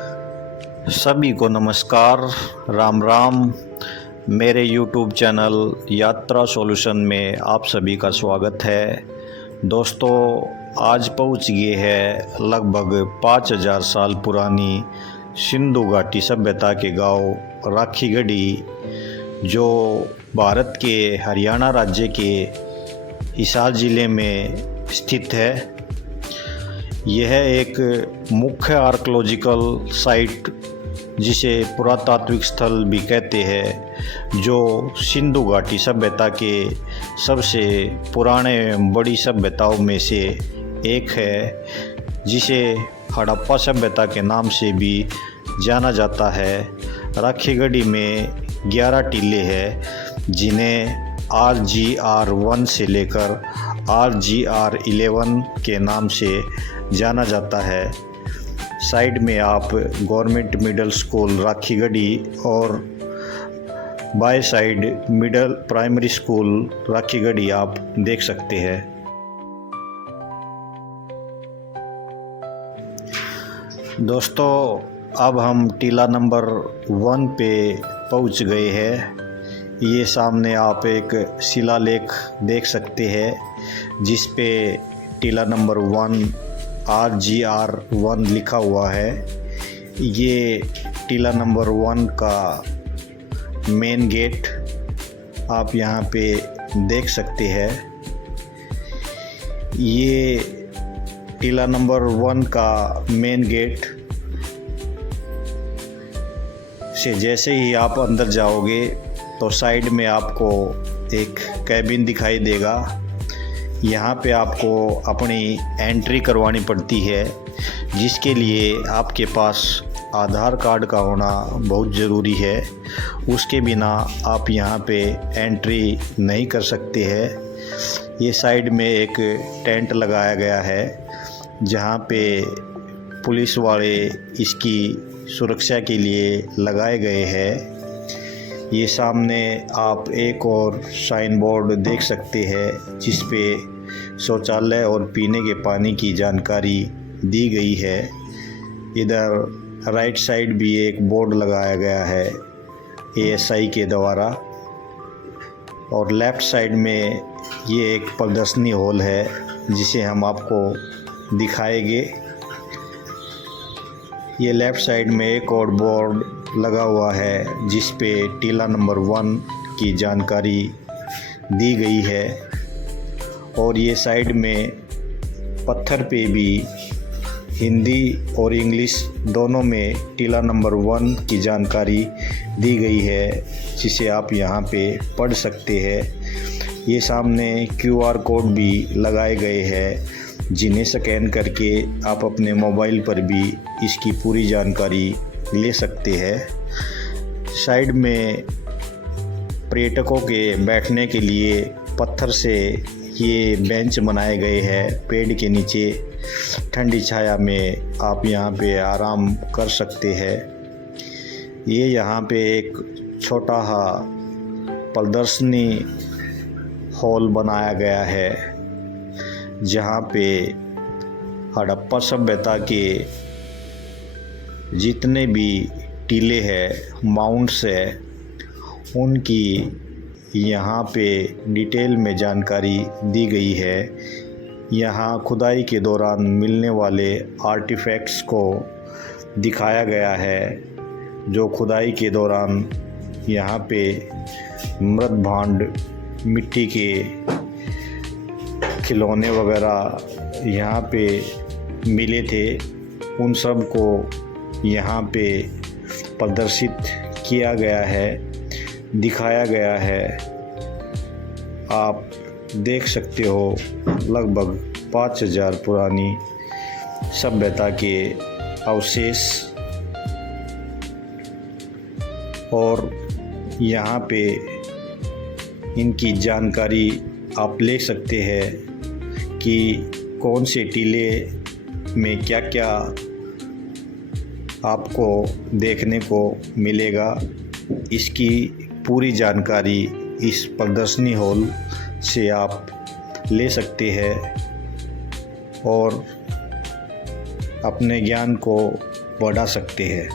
सभी को नमस्कार, राम राम। मेरे YouTube चैनल यात्रा सॉल्यूशन में आप सभी का स्वागत है। दोस्तों, आज पहुंच गए हैं लगभग 5000 साल पुरानी सिंधु घाटी सभ्यता के गांव राखीगढ़ी, जो भारत के हरियाणा राज्य के हिसार ज़िले में स्थित है। यह एक मुख्य आर्कियोलॉजिकल साइट, जिसे पुरातात्विक स्थल भी कहते हैं, जो सिंधु घाटी सभ्यता के सबसे पुराने बड़ी सभ्यताओं में से एक है, जिसे हड़प्पा सभ्यता के नाम से भी जाना जाता है। राखीगढ़ी में 11 टीले हैं, जिन्हें RGR1 से लेकर RGR11 के नाम से जाना जाता है। साइड में आप गवर्नमेंट मिडिल स्कूल राखीगढ़ी और by side middle primary school Rakhigarhi आप देख सकते हैं। दोस्तों, अब हम टीला नंबर 1 पे पहुंच गए हैं। ये सामने आप एक शिलालेख देख सकते हैं, जिस पे टीला नंबर 1 RGR1 लिखा हुआ है। ये टीला नंबर 1 का मेन गेट आप यहाँ पे देख सकते हैं। ये टीला नंबर 1 का मेन गेट से जैसे ही आप अंदर जाओगे तो साइड में आपको एक कैबिन दिखाई देगा। यहाँ पे आपको अपनी एंट्री करवानी पड़ती है, जिसके लिए आपके पास आधार कार्ड का होना बहुत ज़रूरी है। उसके बिना आप यहाँ पे एंट्री नहीं कर सकते हैं। ये साइड में एक टेंट लगाया गया है, जहाँ पे पुलिस वाले इसकी सुरक्षा के लिए लगाए गए हैं। ये सामने आप एक और साइन बोर्ड देख सकते हैं, जिस पे शौचालय और पीने के पानी की जानकारी दी गई है। इधर राइट साइड भी एक बोर्ड लगाया गया है ASI के द्वारा, और लेफ़्ट साइड में ये एक प्रदर्शनी हॉल है, जिसे हम आपको दिखाएंगे। ये लेफ़्ट साइड में एक और बोर्ड लगा हुआ है, जिस पे टीला नंबर 1 की जानकारी दी गई है, और ये साइड में पत्थर पे भी हिंदी और इंग्लिश दोनों में टीला नंबर 1 की जानकारी दी गई है, जिसे आप यहाँ पे पढ़ सकते हैं। ये सामने QR कोड भी लगाए गए हैं, जिन्हें स्कैन करके आप अपने मोबाइल पर भी इसकी पूरी जानकारी ले सकते हैं। साइड में पर्यटकों के बैठने के लिए पत्थर से ये बेंच बनाए गए हैं। पेड़ के नीचे ठंडी छाया में आप यहाँ पे आराम कर सकते हैं। ये यहाँ पे एक छोटा सा प्रदर्शनी हॉल बनाया गया है, जहाँ पे हड़प्पा सभ्यता के जितने भी टीले हैं, माउंट्स है, उनकी यहाँ पे डिटेल में जानकारी दी गई है। यहाँ खुदाई के दौरान मिलने वाले आर्टिफैक्ट्स को दिखाया गया है, जो खुदाई के दौरान यहाँ पे मृत भांड, मिट्टी के खिलौने वगैरह यहाँ पे मिले थे। उन सब को यहाँ पे प्रदर्शित किया गया है, दिखाया गया है। आप देख सकते हो लगभग 5000 पुरानी सभ्यता के अवशेष, और यहाँ पे इनकी जानकारी आप ले सकते हैं कि कौन से टीले में क्या क्या आपको देखने को मिलेगा। इसकी पूरी जानकारी इस प्रदर्शनी हॉल से आप ले सकते हैं और अपने ज्ञान को बढ़ा सकते हैं।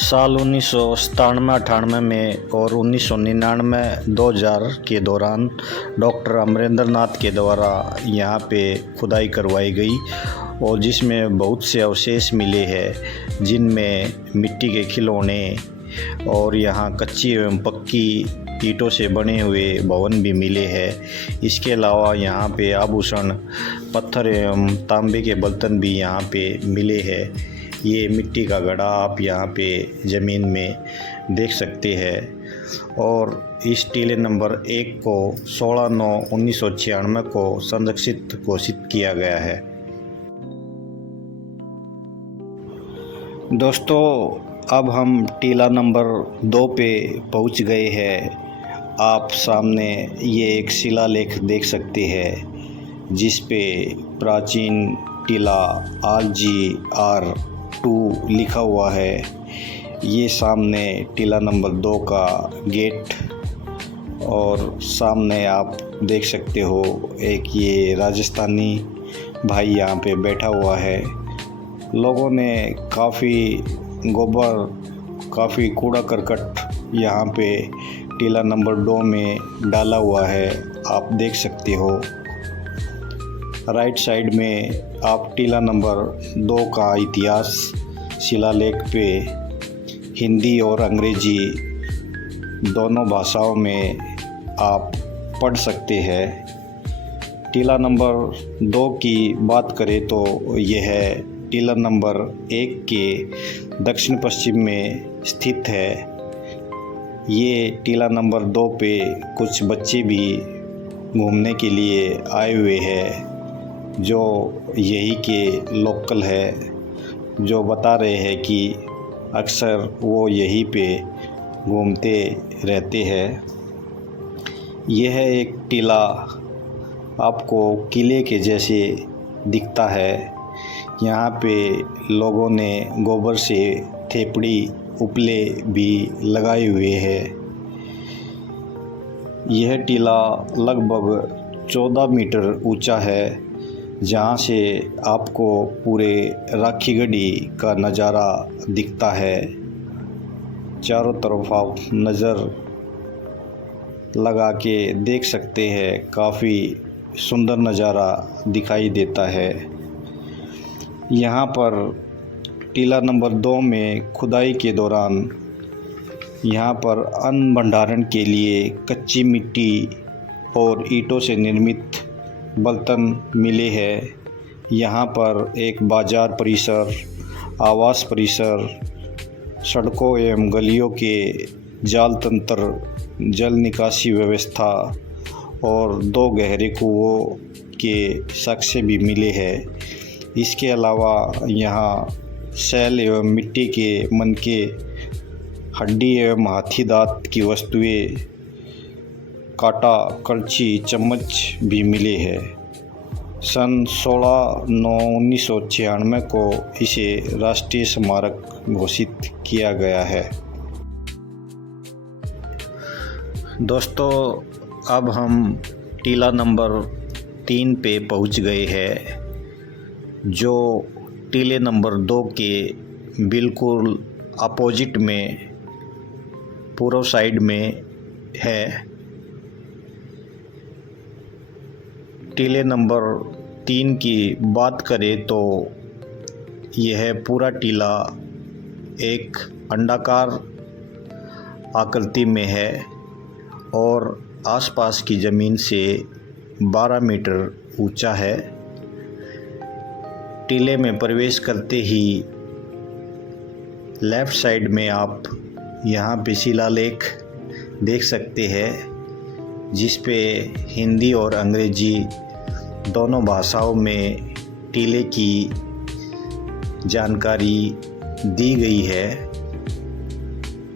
साल 1997-98 में और 1999-2000 के दौरान डॉक्टर अमरेंद्र नाथ के द्वारा यहाँ पे खुदाई करवाई गई और जिसमें बहुत से अवशेष मिले हैं, जिनमें मिट्टी के खिलौने और यहाँ कच्ची एवं पक्की ईंटों से बने हुए भवन भी मिले हैं। इसके अलावा यहाँ पे आभूषण, पत्थर एवं तांबे के बर्तन भी यहाँ पे मिले हैं। ये मिट्टी का घड़ा आप यहाँ पे ज़मीन में देख सकते हैं और इस टीले नंबर 1 को 16/9/1996 को संरक्षित घोषित किया गया है। दोस्तों, अब हम टीला नंबर 2 पे पहुँच गए हैं। आप सामने ये एक शिलालेख देख सकते हैं जिस पे प्राचीन टीला RGR2 लिखा हुआ है। ये सामने टीला नंबर 2 का गेट और सामने आप देख सकते हो एक ये राजस्थानी भाई यहाँ पे बैठा हुआ है। लोगों ने काफ़ी गोबर, काफ़ी कूड़ा करकट यहाँ पे टीला नंबर 2 में डाला हुआ है, आप देख सकते हो। राइट साइड में आप टीला नंबर 2 का इतिहास शिलालेख पे हिंदी और अंग्रेजी दोनों भाषाओं में आप पढ़ सकते हैं। टीला नंबर 2 की बात करें तो यह टीला नंबर 1 के दक्षिण पश्चिम में स्थित है। ये टीला नंबर 2 पे कुछ बच्चे भी घूमने के लिए आए हुए हैं जो यही के लोकल है, जो बता रहे हैं कि अक्सर वो यहीं पे घूमते रहते हैं। यह एक टीला आपको किले के जैसे दिखता है। यहाँ पे लोगों ने गोबर से थेपड़ी, उपले भी लगाए हुए हैं। यह टीला लगभग 14 मीटर ऊंचा है, जहाँ से आपको पूरे राखीगढ़ी का नज़ारा दिखता है। चारों तरफ आप नज़र लगा के देख सकते हैं, काफ़ी सुंदर नज़ारा दिखाई देता है। यहाँ पर टीला नंबर 2 में खुदाई के दौरान यहाँ पर अन्न भंडारण के लिए कच्ची मिट्टी और ईंटों से निर्मित बर्तन मिले हैं। यहाँ पर एक बाज़ार परिसर, आवास परिसर, सड़कों एवं गलियों के जाल तंत्र, जल निकासी व्यवस्था और 2 गहरे कुओं के साक्ष्य भी मिले हैं। इसके अलावा यहाँ शैल एवं मिट्टी के मनके, हड्डी एवं हाथी दांत की वस्तुएं, कांटा, कलछी, चम्मच भी मिले हैं। सन 16/9/1996 को इसे राष्ट्रीय स्मारक घोषित किया गया है। दोस्तों, अब हम टीला नंबर 3 पे पहुंच गए हैं, जो टीले नंबर 2 के बिल्कुल अपोजिट में पूर्व साइड में है। टीले नंबर 3 की बात करें तो यह पूरा टीला एक अंडाकार आकृति में है और आसपास की ज़मीन से 12 मीटर ऊंचा है। टीले में प्रवेश करते ही लेफ़्ट साइड में आप यहाँ पे शिलालेख देख सकते हैं, जिस पे हिंदी और अंग्रेजी दोनों भाषाओं में टीले की जानकारी दी गई है।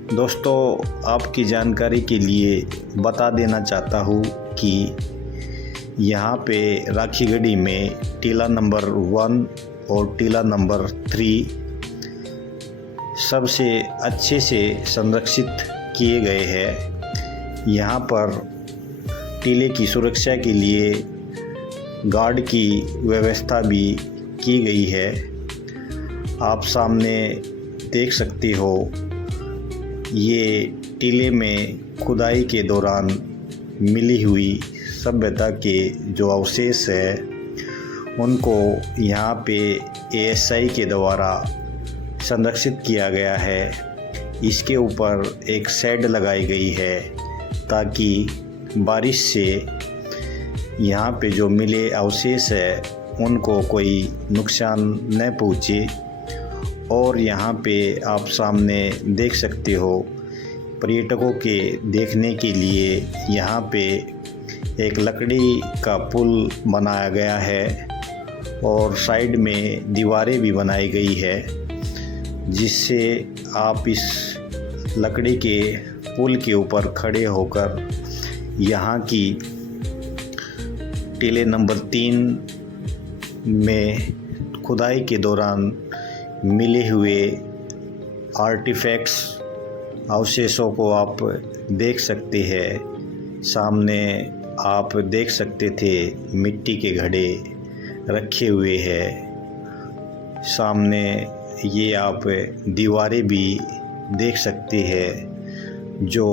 दोस्तों, आपकी जानकारी के लिए बता देना चाहता हूँ कि यहाँ पे राखीगढ़ी में टीला नंबर 1 और टीला नंबर 3 सबसे अच्छे से संरक्षित किए गए हैं। यहाँ पर टीले की सुरक्षा के लिए गार्ड की व्यवस्था भी की गई है। आप सामने देख सकते हो, ये टीले में खुदाई के दौरान मिली हुई सभ्यता के जो अवशेष है उनको यहाँ पे एएसआई के द्वारा संरक्षित किया गया है। इसके ऊपर एक शेड लगाई गई है ताकि बारिश से यहाँ पे जो मिले अवशेष है उनको कोई नुकसान न पहुँचे। और यहाँ पे आप सामने देख सकते हो, पर्यटकों के देखने के लिए यहाँ पे एक लकड़ी का पुल बनाया गया है और साइड में दीवारें भी बनाई गई है, जिससे आप इस लकड़ी के पुल के ऊपर खड़े होकर यहाँ की टीले नंबर 3 में खुदाई के दौरान मिले हुए आर्टिफैक्ट्स अवशेषों को आप देख सकते हैं। सामने आप देख सकते थे मिट्टी के घड़े रखे हुए हैं। सामने ये आप दीवारें भी देख सकते हैं जो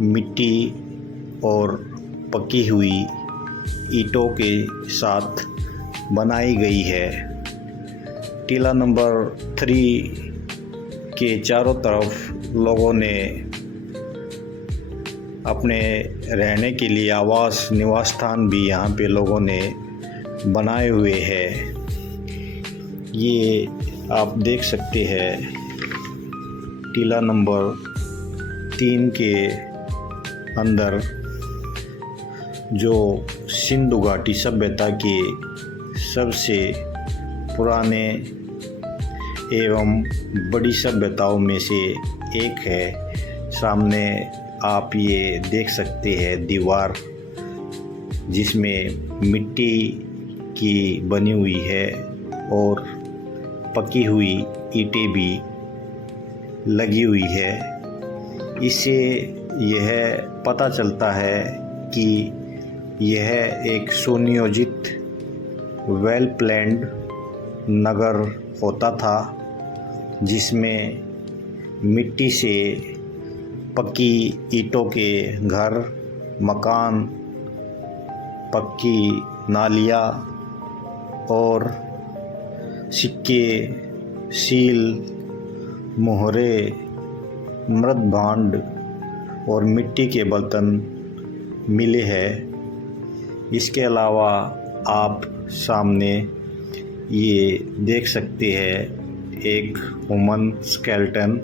मिट्टी और पकी हुई ईंटों के साथ बनाई गई है। टीला नंबर 3 के चारों तरफ लोगों ने अपने रहने के लिए आवास निवास स्थान भी यहाँ पे लोगों ने बनाए हुए हैं। ये आप देख सकते हैं टीला नंबर 3 के अंदर जो सिंधु घाटी सभ्यता के सबसे पुराने एवं बड़ी सभ्यताओं में से एक है। सामने आप ये देख सकते हैं दीवार जिसमें मिट्टी की बनी हुई है और पकी हुई ईंटें भी लगी हुई है। इससे यह पता चलता है कि यह एक सुनियोजित वेल प्लान्ड नगर होता था, जिसमें मिट्टी से पक्की ईंटों के घर, मकान, पक्की नालियाँ और सिक्के, सील, मोहरे, मृद भांड और मिट्टी के बर्तन मिले हैं। इसके अलावा आप सामने ये देख सकते हैं एक ह्यूमन स्केलेटन,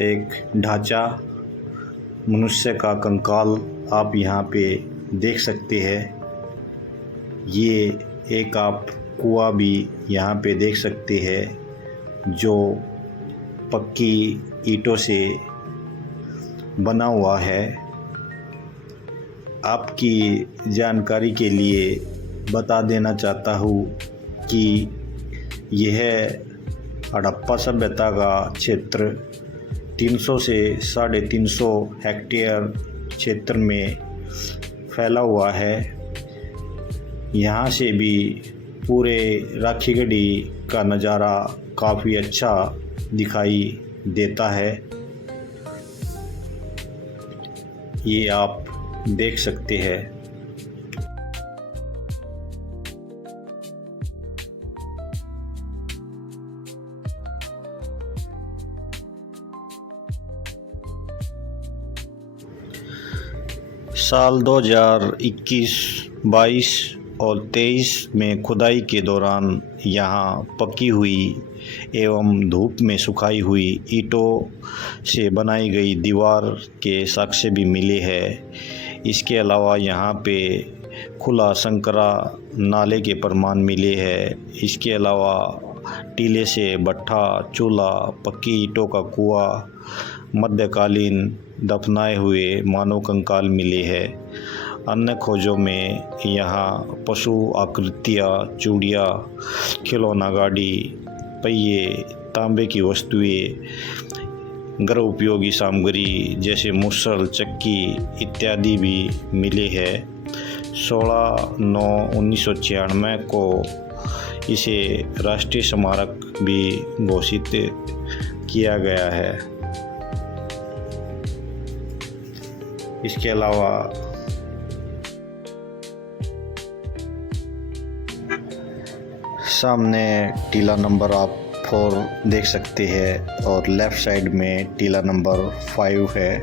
एक ढांचा मनुष्य का कंकाल आप यहाँ पे देख सकते हैं। ये एक आप कुआं भी यहाँ पे देख सकते हैं जो पक्की ईंटों से बना हुआ है। आपकी जानकारी के लिए बता देना चाहता हूँ कि यह हड़प्पा सभ्यता का क्षेत्र 300 से 350 हेक्टेयर क्षेत्र में फैला हुआ है। यहाँ से भी पूरे राखीगढ़ी का नज़ारा काफ़ी अच्छा दिखाई देता है। ये आप देख सकते हैं। साल 2021, 22 और 23 में खुदाई के दौरान यहाँ पकी हुई एवं धूप में सुखाई हुई ईंटों से बनाई गई दीवार के साक्ष्य भी मिले हैं। इसके अलावा यहाँ पे खुला संकरा नाले के प्रमाण मिले हैं। इसके अलावा टीले से भट्ठा, चूल्हा, पक्की ईंटों का कुआं, मध्यकालीन दफनाए हुए मानव कंकाल मिले हैं। अन्य खोजों में यहाँ पशु आकृतियाँ, चूड़ियाँ, खिलौना गाड़ी, पहिए, तांबे की वस्तुएं गृह उपयोगी सामग्री जैसे मूसल, चक्की इत्यादि भी मिले हैं। 16/9/1996 को इसे राष्ट्रीय स्मारक भी घोषित किया गया है। इसके अलावा सामने टीला नंबर आप 4 देख सकते हैं और लेफ़्ट साइड में टीला नंबर 5 है।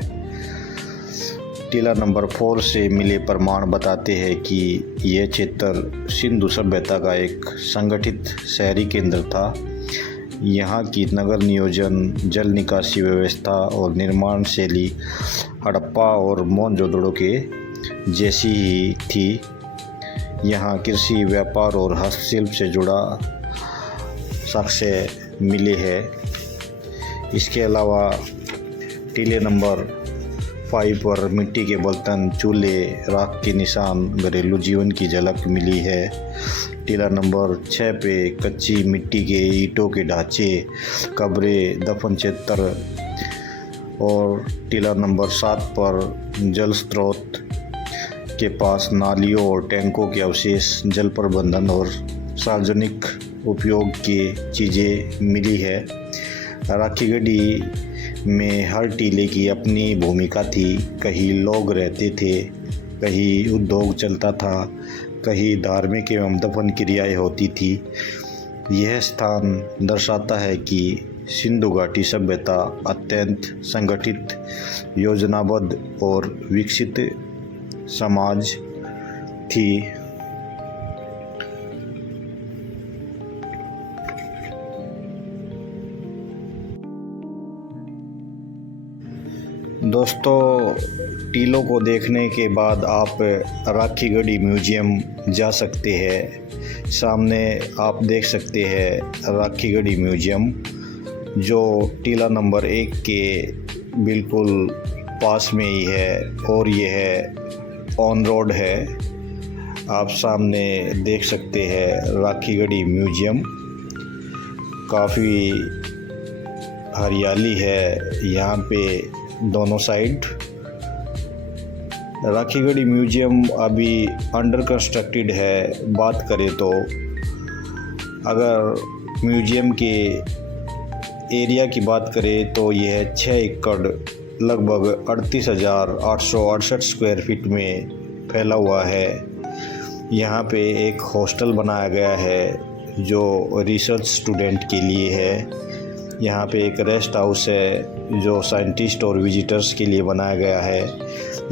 टीला नंबर 4 से मिले प्रमाण बताते हैं कि यह क्षेत्र सिंधु सभ्यता का एक संगठित शहरी केंद्र था। यहाँ की नगर नियोजन, जल निकासी व्यवस्था और निर्माण शैली हड़प्पा और मोहनजोदड़ो के जैसी ही थी। यहाँ कृषि, व्यापार और हस्तशिल्प से जुड़ा साक्ष्य मिले हैं। इसके अलावा टीले नंबर 5 पर मिट्टी के बर्तन, चूल्हे, राख के निशान, घरेलू जीवन की झलक मिली है। टीला नंबर 6 पे कच्ची मिट्टी के ईंटों के ढांचे, कब्रें, दफन क्षेत्र और टीला नंबर 7 पर जल स्रोत के पास नालियों और टैंकों के अवशेष, जल प्रबंधन और सार्वजनिक उपयोग की चीज़ें मिली है। राखीगढ़ी में हर टीले की अपनी भूमिका थी। कहीं लोग रहते थे, कहीं उद्योग चलता था, कहीं धार्मिक एवं दफन क्रियाएँ होती थी। यह स्थान दर्शाता है कि सिंधु घाटी सभ्यता अत्यंत संगठित, योजनाबद्ध और विकसित समाज थी। दोस्तों, टीलों को देखने के बाद आप राखीगढ़ी म्यूजियम जा सकते हैं। सामने आप देख सकते हैं राखीगढ़ी म्यूजियम, जो टीला नंबर 1 के बिल्कुल पास में ही है और यह ऑन रोड है। आप सामने देख सकते हैं राखीगढ़ी म्यूजियम। काफ़ी हरियाली है यहाँ पे दोनों साइड। राखीगढ़ी म्यूजियम अभी अंडर कंस्ट्रक्टेड है। बात करें तो अगर म्यूजियम के एरिया की बात करें तो यह 6 एकड़ लगभग 38,868 स्क्वायर फीट में फैला हुआ है। यहाँ पे एक हॉस्टल बनाया गया है जो रिसर्च स्टूडेंट के लिए है। यहाँ पे एक रेस्ट हाउस है जो साइंटिस्ट और विजिटर्स के लिए बनाया गया है।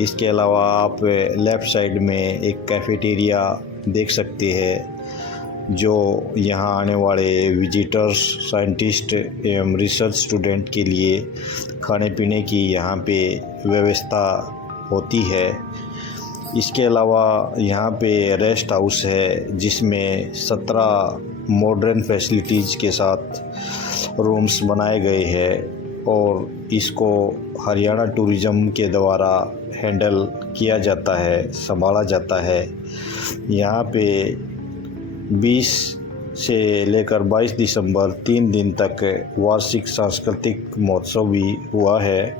इसके अलावा आप लेफ़्ट साइड में एक कैफ़ेटेरिया देख सकते हैं जो यहाँ आने वाले विजिटर्स, साइंटिस्ट एवं रिसर्च स्टूडेंट के लिए खाने पीने की यहाँ पे व्यवस्था होती है। इसके अलावा यहाँ पे रेस्ट हाउस है जिसमें 17 मॉडर्न फैसिलिटीज़ के साथ रूम्स बनाए गए हैं और इसको हरियाणा टूरिज़्म के द्वारा हैंडल किया जाता है, संभाला जाता है। यहाँ पे 20 से लेकर 22 दिसंबर 3 दिन तक वार्षिक सांस्कृतिक महोत्सव भी हुआ है।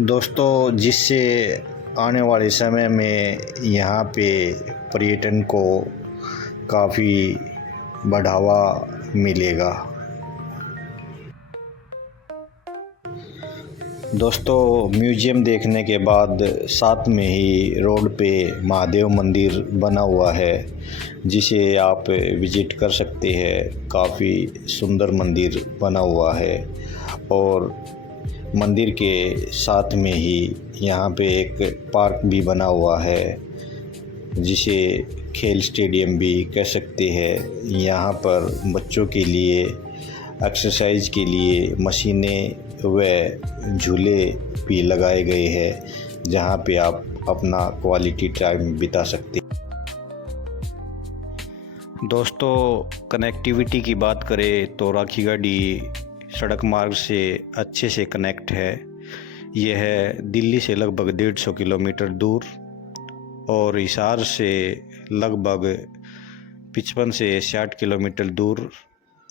दोस्तों, जिससे आने वाले समय में यहाँ पे पर्यटन को काफ़ी बढ़ावा मिलेगा। दोस्तों, म्यूजियम देखने के बाद साथ में ही रोड पे महादेव मंदिर बना हुआ है जिसे आप विज़िट कर सकते हैं। काफ़ी सुंदर मंदिर बना हुआ है और मंदिर के साथ में ही यहाँ पे एक पार्क भी बना हुआ है जिसे खेल स्टेडियम भी कह सकते हैं। यहाँ पर बच्चों के लिए एक्सरसाइज के लिए मशीनें व झूले भी लगाए गए हैं जहाँ पे आप अपना क्वालिटी टाइम बिता सकते हैं। दोस्तों, कनेक्टिविटी की बात करें तो राखीगढ़ी सड़क मार्ग से अच्छे से कनेक्ट है। यह है दिल्ली से लगभग 150 किलोमीटर दूर और हिसार से लगभग 55 से 60 किलोमीटर दूर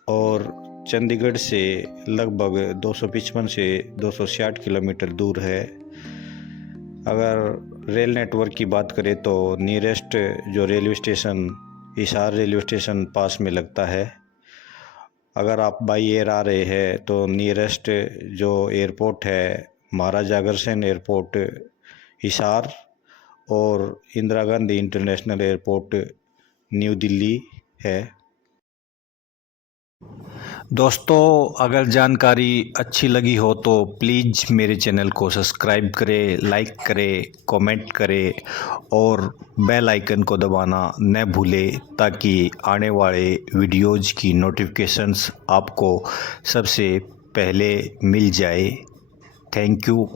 और चंडीगढ़ से लगभग 255 से 260 किलोमीटर दूर है। अगर रेल नेटवर्क की बात करें तो नियरेस्ट जो railway station Hisar railway station पास में लगता है। अगर आप बाई एयर आ रहे हैं तो नियरेस्ट जो एयरपोर्ट है महाराजा अग्रसेन एयरपोर्ट हिसार और Indira Gandhi international airport new Delhi है। दोस्तों, अगर जानकारी अच्छी लगी हो तो प्लीज़ मेरे चैनल को सब्सक्राइब करें, लाइक करें, कमेंट करें और बेल आइकन को दबाना न भूलें ताकि आने वाले वीडियोज़ की नोटिफिकेशंस आपको सबसे पहले मिल जाए। Thank you.